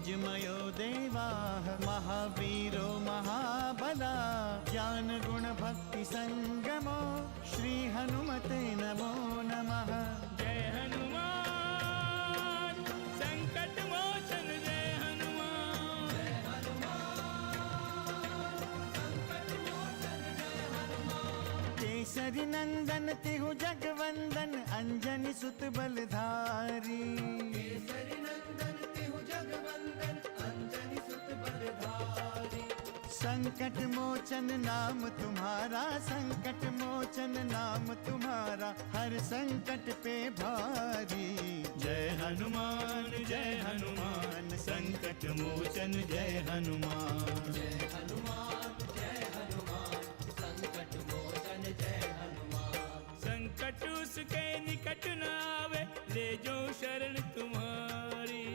तेजमयो देवाः महावीरो महाबला ज्ञान गुण भक्ति संगमो श्री हनुमते नमो नमः। जय हनुमान संकट मोचन जय हनुमान। जय हनुमान संकट मोचन जय हनुमान। केसरी नंदन तिहु जगवंदन अंजनी सुत बलधारी। केसरी नंदन तिहु जगवंदन अंजनी सुत बलधारी। संकट मोचन नाम तुम्हारा संकट मोचन नाम तुम्हारा हर संकट पे भारी। जय हनुमान संकट मोचन जय हनुमान। जय हनुमान संकट मोचन जय हनुमान। संकट उसके निकट न आवे ले जो शरण तुम्हारी।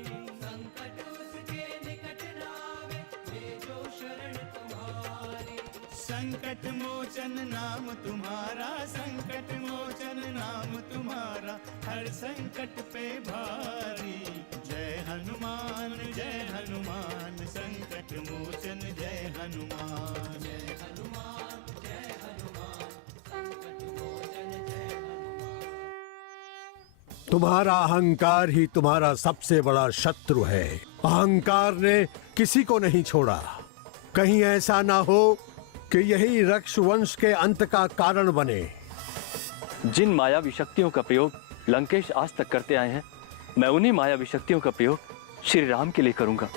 संकट उसके निकट न आवे ले जो शरण तुम्हारी। संकट मोचन नाम तुम्हारा संकट मोचन नाम तुम्हारा हर संकट पे भारी। जय हनुमान संकट मोचन जय हनुमान। जय हनुमान संकट मोचन जय हनुमान। तुम्हारा अहंकार ही तुम्हारा सबसे बड़ा शत्रु है। अहंकार ने किसी को नहीं छोड़ा। कहीं ऐसा ना हो कि यही रक्ष वंश के अंत का कारण बने। जिन मायावी शक्तियों का प्रयोग लंकेश आज तक करते आए हैं, मैं उन्हीं मायावी शक्तियों का प्रयोग श्री राम के लिए करूंगा।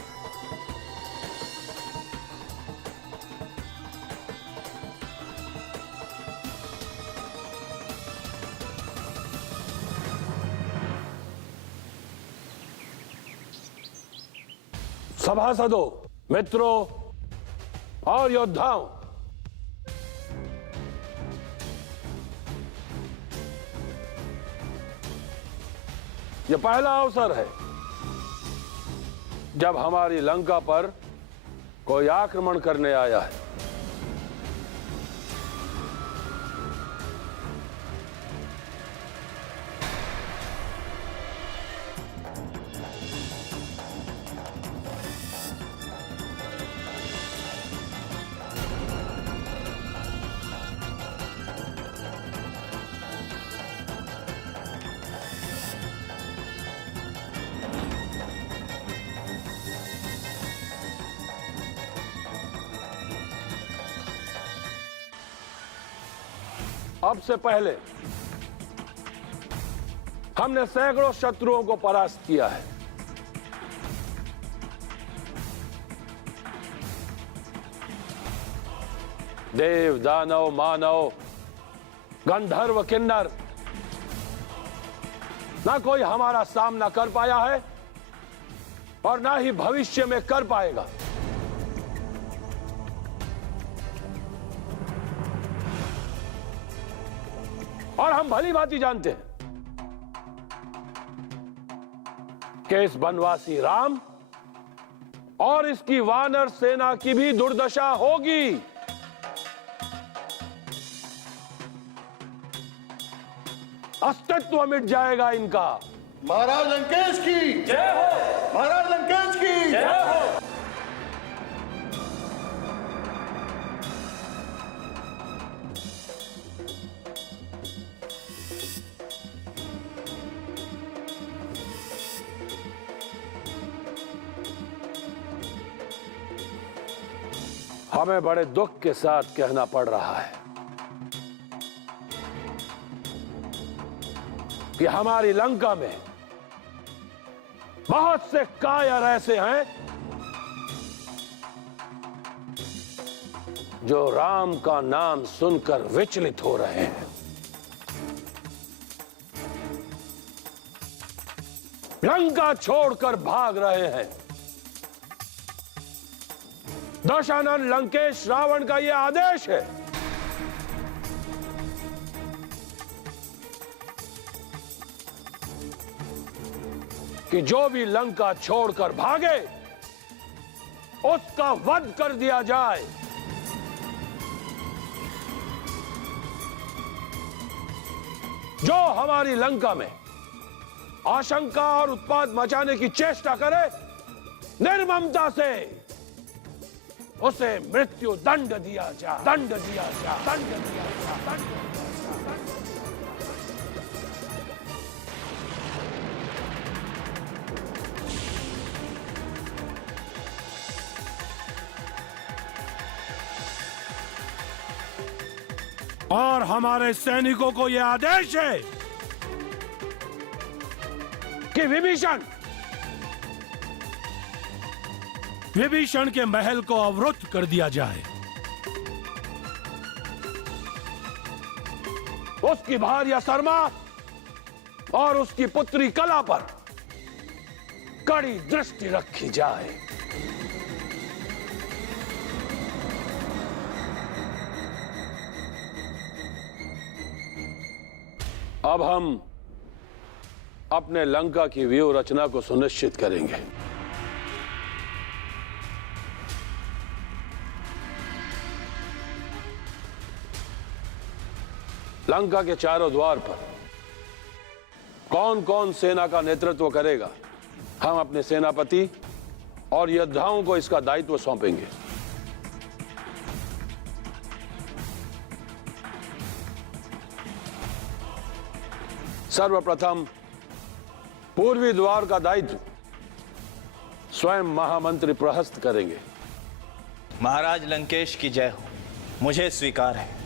सभासदों, मित्रों और योद्धाओं, यह पहला अवसर है जब हमारी लंका पर कोई आक्रमण करने आया है। अब से पहले हमने सैकड़ों शत्रुओं को परास्त किया है। देव, दानव, मानव, गंधर्व, किन्नर, ना कोई हमारा सामना कर पाया है और ना ही भविष्य में कर पाएगा। और हम भली भांति जानते हैं कि इस वनवासी राम और इसकी वानर सेना की भी दुर्दशा होगी। अस्तित्व मिट जाएगा इनका। महाराज लंकेश की जय हो। महाराज लंकेश की जय हो। हमें बड़े दुख के साथ कहना पड़ रहा है कि हमारी लंका में बहुत से कायर ऐसे हैं जो राम का नाम सुनकर विचलित हो रहे हैं। लंका छोड़कर भाग रहे हैं। दशानन लंकेश रावण का यह आदेश है कि जो भी लंका छोड़कर भागे उसका वध कर दिया जाए। जो हमारी लंका में आशंका और उत्पात मचाने की चेष्टा करे निर्ममता से उसे मृत्यु दंड दिया जा, दंड दिया जा, दंड दिया जा, दंड दिया जा, दंड। और हमारे सैनिकों को यह आदेश है कि विभीषण के महल को अवरुद्ध कर दिया जाए, उसकी भार्या शर्मा और उसकी पुत्री कला पर कड़ी दृष्टि रखी जाए। अब हम अपने लंका की व्यूह रचना को सुनिश्चित करेंगे। लंका के चारों द्वार पर कौन कौन सेना का नेतृत्व करेगा, हम अपने सेनापति और योद्धाओं को इसका दायित्व सौंपेंगे। सर्वप्रथम पूर्वी द्वार का दायित्व स्वयं महामंत्री प्रहस्त करेंगे। महाराज लंकेश की जय हो, मुझे स्वीकार है।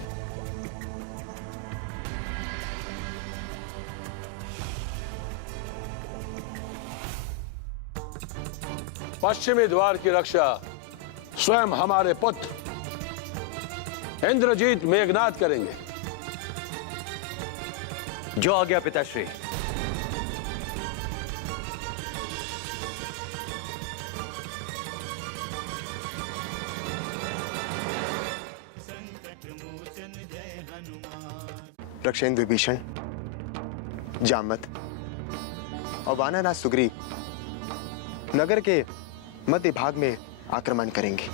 पश्चिमी द्वार की रक्षा स्वयं हमारे पुत्र इंद्रजीत मेघनाद करेंगे। जो आज्ञा पिताश्री। रक्षेंद्र विभीषण, जामवंत और वानरराज सुग्रीव नगर के मध्य भाग में आक्रमण करेंगे।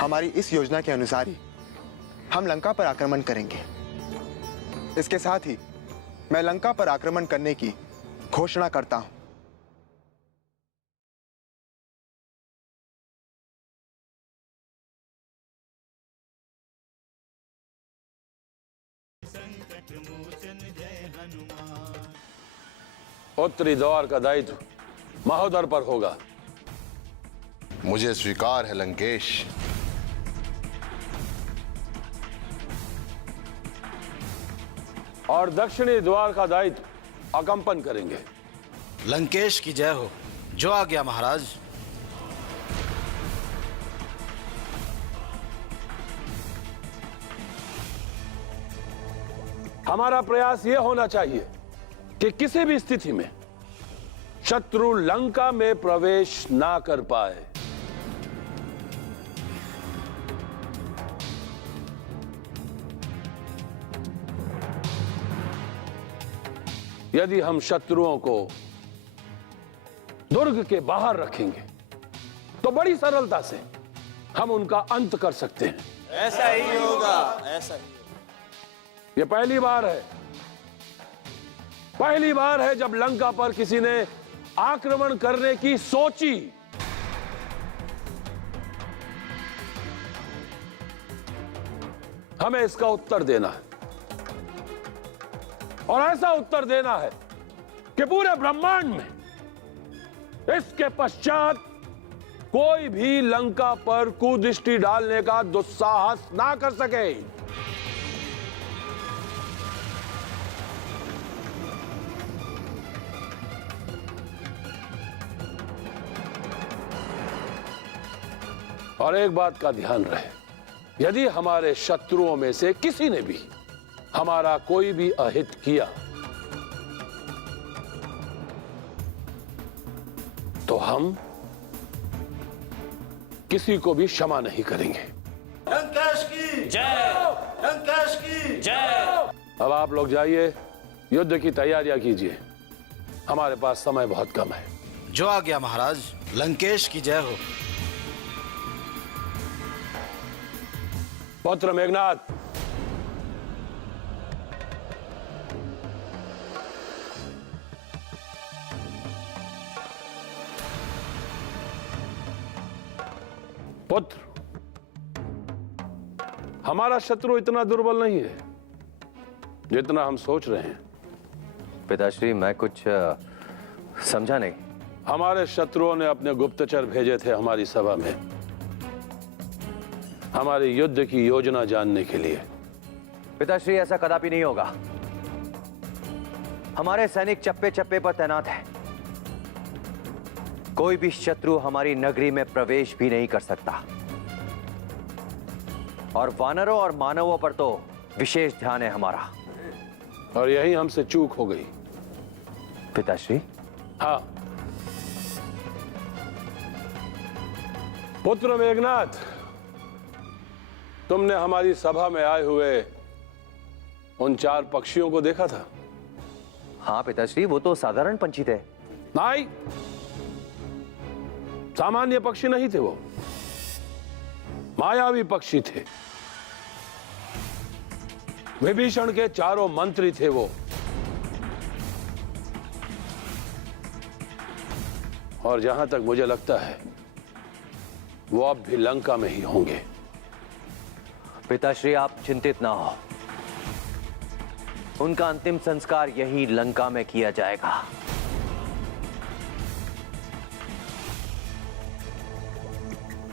हमारी इस योजना के अनुसार ही हम लंका पर आक्रमण करेंगे। इसके साथ ही मैं लंका पर आक्रमण करने की घोषणा करता हूं। उत्तरी द्वार का दायित्व महोदर पर होगा। मुझे स्वीकार है लंकेश। और दक्षिणी द्वार का दायित्व अकंपन करेंगे। लंकेश की जय हो, जो आज्ञा महाराज। हमारा प्रयास यह होना चाहिए कि किसी भी स्थिति में शत्रु लंका में प्रवेश ना कर पाए। यदि हम शत्रुओं को दुर्ग के बाहर रखेंगे तो बड़ी सरलता से हम उनका अंत कर सकते हैं। ऐसा ही होगा, ऐसा ही। यह पहली बार है जब लंका पर किसी ने आक्रमण करने की सोची। हमें इसका उत्तर देना है और ऐसा उत्तर देना है कि पूरे ब्रह्मांड में इसके पश्चात कोई भी लंका पर कुदृष्टि डालने का दुस्साहस ना कर सके। और एक बात का ध्यान रहे, यदि हमारे शत्रुओं में से किसी ने भी हमारा कोई भी अहित किया तो हम किसी को भी क्षमा नहीं करेंगे। लंकेश की जय, लंकेश की जय। अब आप लोग जाइए, युद्ध की तैयारियां कीजिए, हमारे पास समय बहुत कम है। जो आज्ञा महाराज। लंकेश की जय हो। पुत्र मेघनाद, पुत्र, हमारा शत्रु इतना दुर्बल नहीं है जितना हम सोच रहे हैं। पिताश्री, मैं कुछ समझा नहीं। हमारे शत्रुओं ने अपने गुप्तचर भेजे थे हमारी सभा में, हमारे युद्ध की योजना जानने के लिए। पिताश्री, ऐसा कदापि नहीं होगा। हमारे सैनिक चप्पे चप्पे पर तैनात हैं। कोई भी शत्रु हमारी नगरी में प्रवेश भी नहीं कर सकता। और वानरों और मानवों पर तो विशेष ध्यान है हमारा। और यही हमसे चूक हो गई। पिताश्री? हाँ पुत्र मेघनाथ, तुमने हमारी सभा में आए हुए उन 4 पक्षियों को देखा था? हाँ पिताश्री, वो तो साधारण पंछी थे। नहीं, सामान्य पक्षी नहीं थे, वो मायावी पक्षी थे। विभीषण के चारों मंत्री थे वो। और जहां तक मुझे लगता है वो अब भी लंका में ही होंगे। पिताश्री, आप चिंतित ना हो। उनका अंतिम संस्कार यही लंका में किया जाएगा।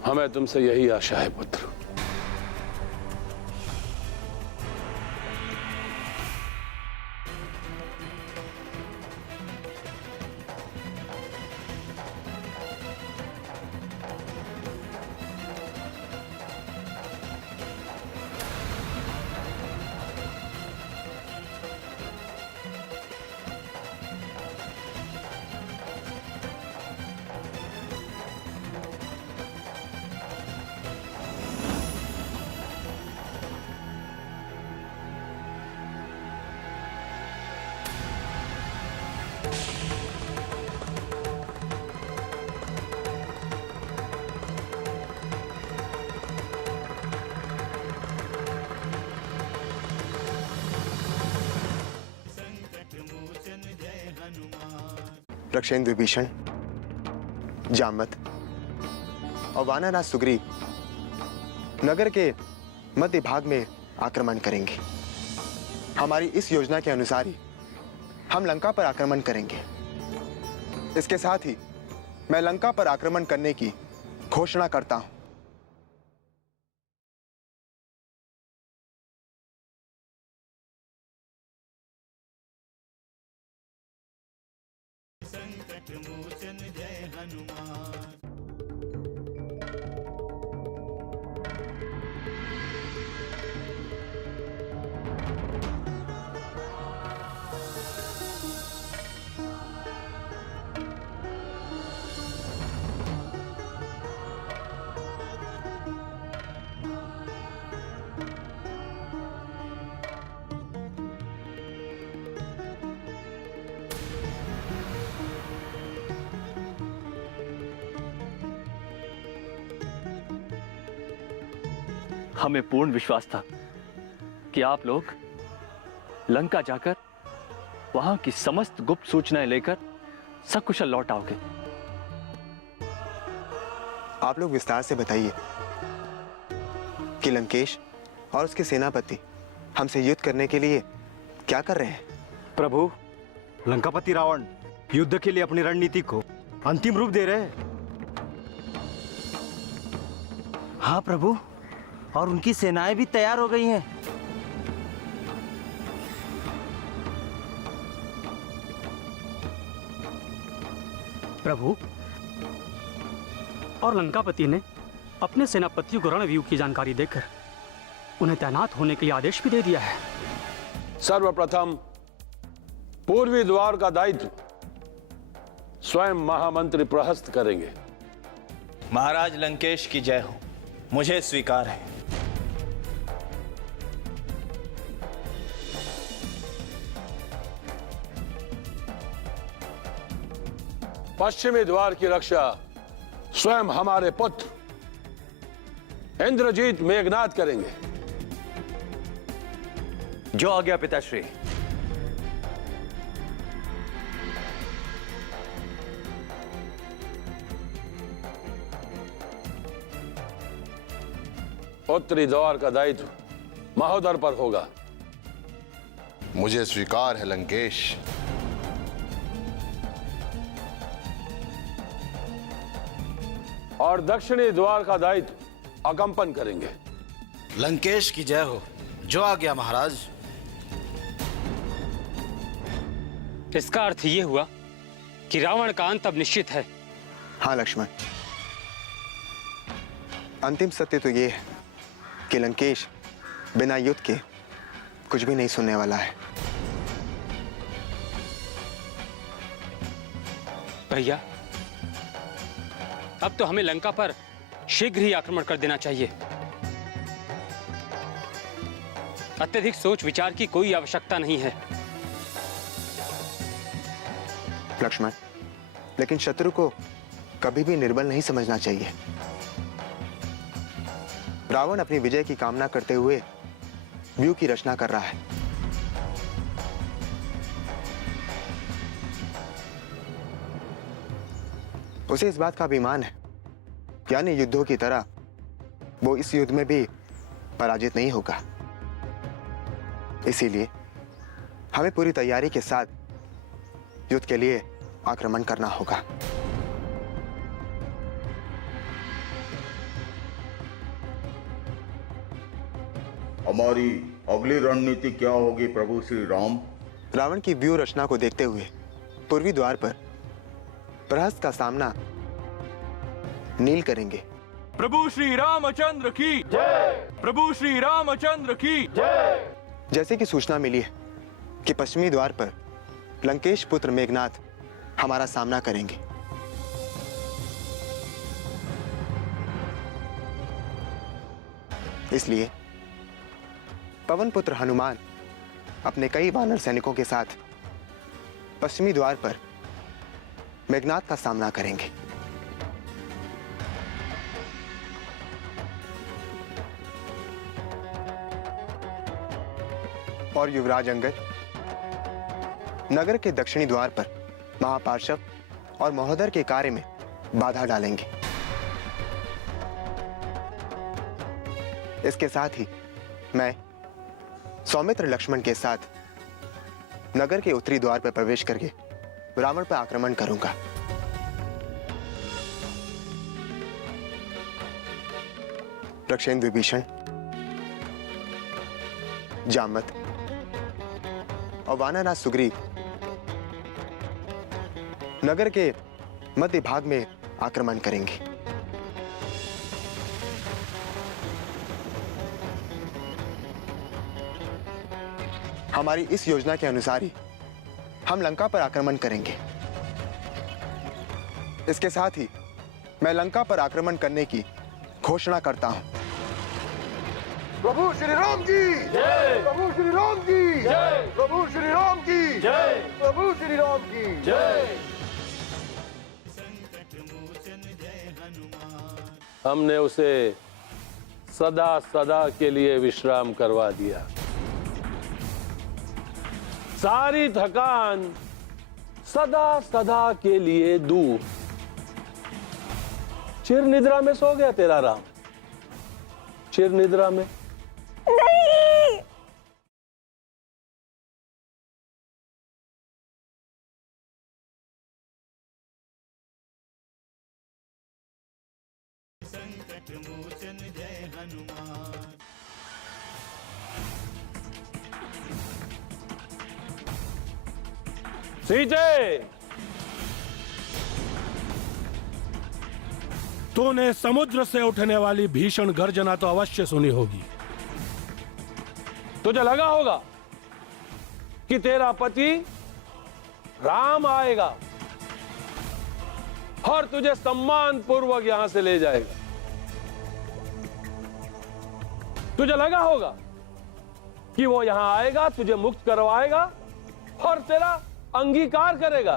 हमें तुमसे यही आशा है पुत्र। रक्षेंद्र विभीषण, जामवत और वानरराज सुग्रीव नगर के मध्य भाग में आक्रमण करेंगे। हमारी इस योजना के अनुसार ही हम लंका पर आक्रमण करेंगे। इसके साथ ही मैं लंका पर आक्रमण करने की घोषणा करता हूं। संकट मोचन जय हनुमान। हमें पूर्ण विश्वास था कि आप लोग लंका जाकर वहां की समस्त गुप्त सूचनाएं लेकर सकुशल लौट आओगे। आप लोग विस्तार से बताइए कि लंकेश और उसके सेनापति हमसे युद्ध करने के लिए क्या कर रहे हैं? प्रभु, लंकापति रावण युद्ध के लिए अपनी रणनीति को अंतिम रूप दे रहे हैं। हाँ प्रभु, और उनकी सेनाएं भी तैयार हो गई हैं। प्रभु, और लंकापति ने अपने सेनापतियों को रणव्यूह की जानकारी देकर उन्हें तैनात होने के लिए आदेश भी दे दिया है। सर्वप्रथम पूर्वी द्वार का दायित्व स्वयं महामंत्री प्रहस्त करेंगे। महाराज लंकेश की जय हो, मुझे स्वीकार है। पश्चिमी द्वार की रक्षा स्वयं हमारे पुत्र इंद्रजीत मेघनाद करेंगे। जो आज्ञा पिताश्री। उत्तरी द्वार का दायित्व महोदर पर होगा। मुझे स्वीकार है लंकेश। और दक्षिणी द्वार का दायित्व अकंपन करेंगे। लंकेश की जय हो। जो आ गया महाराज। इसका अर्थ ये हुआ कि रावण का अंत अब निश्चित है। हाँ लक्ष्मण, अंतिम सत्य तो ये है कि लंकेश बिना युद्ध के कुछ भी नहीं सुनने वाला है। भैया, अब तो हमें लंका पर शीघ्र ही आक्रमण कर देना चाहिए। अत्यधिक सोच विचार की कोई आवश्यकता नहीं है। लक्ष्मण, लेकिन शत्रु को कभी भी निर्बल नहीं समझना चाहिए। रावण अपनी विजय की कामना करते हुए व्यूह की रचना कर रहा है। उसे इस बात का अभिमान है, यानी युद्धों की तरह वो इस युद्ध में भी पराजित नहीं होगा। इसीलिए हमें पूरी तैयारी के साथ युद्ध के लिए आक्रमण करना होगा। हमारी अगली रणनीति क्या होगी प्रभु श्री राम? रावण की व्यूह रचना को देखते हुए पूर्वी द्वार पर प्रहस्त का सामना नील करेंगे। प्रभु श्री रामचंद्र की जय। प्रभु श्री रामचंद्र की जय। जैसे कि सूचना मिली है कि पश्चिमी द्वार पर लंकेश पुत्र मेघनाथ हमारा सामना करेंगे। इसलिए पवन पुत्र हनुमान अपने कई वानर सैनिकों के साथ पश्चिमी द्वार पर मेघनाथ का सामना करेंगे। और युवराज अंगद नगर के दक्षिणी द्वार पर महापार्षद और महोदर के कार्य में बाधा डालेंगे। इसके साथ ही मैं सौमित्र लक्ष्मण के साथ नगर के उत्तरी द्वार पर प्रवेश करके रावण पर आक्रमण करूंगा। रक्षेंद्र विभीषण, जामवंत और वानरराज सुग्रीव नगर के मध्य भाग में आक्रमण करेंगे। हमारी इस योजना के अनुसार ही हम लंका पर आक्रमण करेंगे। इसके साथ ही मैं लंका पर आक्रमण करने की घोषणा करता हूं। प्रभु श्री राम की जय। प्रभु श्री राम की जय। प्रभु श्री राम की जय। प्रभु श्री राम की जय। हमने उसे सदा सदा के लिए विश्राम करवा दिया। सारी थकान सदा सदा के लिए दूर। चिर निद्रा में सो गया तेरा राम। चिर निद्रा में नहीं। संकट मोचन जय हनुमान। सीते, तूने समुद्र से उठने वाली भीषण गर्जना तो अवश्य सुनी होगी। तुझे लगा होगा कि तेरा पति राम आएगा और तुझे सम्मान पूर्वक यहां से ले जाएगा। तुझे लगा होगा कि वो यहां आएगा, तुझे मुक्त करवाएगा और तेरा अंगीकार करेगा।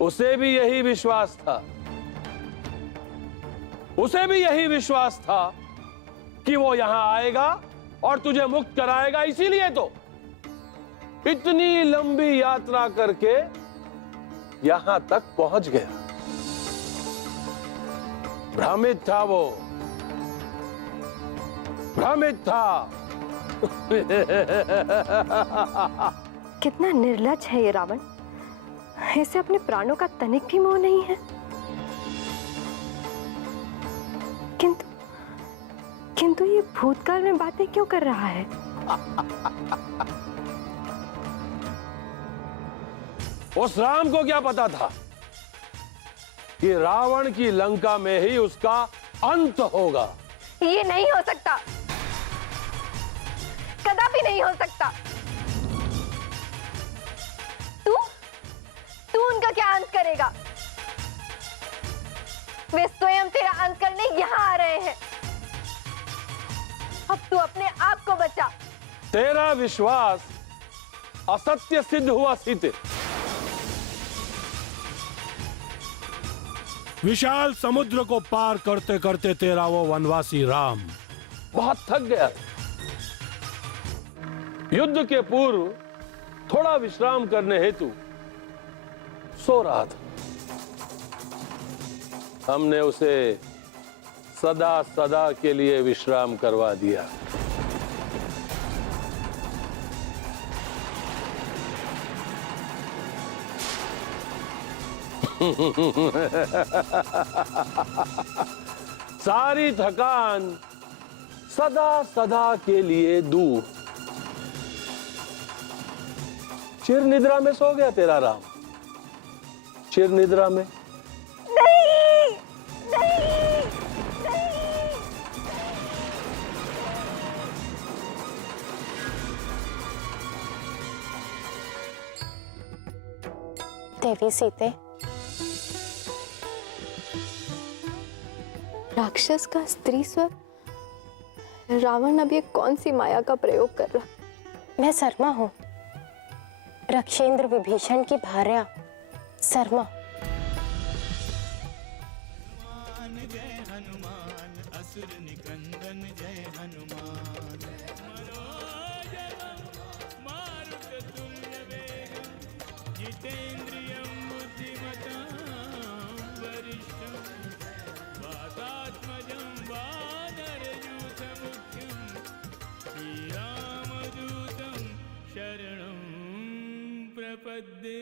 उसे भी यही विश्वास था। उसे भी यही विश्वास था कि वो यहां आएगा और तुझे मुक्त कराएगा। इसीलिए तो इतनी लंबी यात्रा करके यहां तक पहुंच गया। भ्रमित था वो, भ्रमित था। कितना निर्लज है ये रावण, इसे अपने प्राणों का तनिक भी मोह नहीं है। किंतु ये भूतकाल में बातें क्यों कर रहा है? उस राम को क्या पता था कि रावण की लंका में ही उसका अंत होगा। ये नहीं हो सकता, कदापि नहीं हो सकता। तू उनका क्या अंत करेगा? वे स्वयं तेरा अंत करने यहां आ रहे हैं। अब तू अपने आप को बचा। तेरा विश्वास असत्य सिद्ध हुआ सीते। विशाल समुद्र को पार करते करते तेरा वो वनवासी राम बहुत थक गया। युद्ध के पूर्व थोड़ा विश्राम करने हेतु सो रहा था। हमने उसे सदा सदा के लिए विश्राम करवा दिया। सारी थकान सदा सदा के लिए दूर। चिर निद्रा में सो गया तेरा राम, चिर निद्रा में। नहीं, नहीं, नहीं। देवी सीते, राक्षस का स्त्री स्वर, रावण अब ये कौन सी माया का प्रयोग कर रहा? मैं शर्मा हूँ, रक्षेंद्र विभीषण की भार्या शर्मा। जय हनुमान, असुर निकंदन जय हनुमान। मारुततुल्य वेगं, जितेन्द्रियं बुद्धिमतां वरिष्ठं, वातात्मजं वानरयूथमुख्यं, श्रीरामदूतं शरणं प्रपद्ये।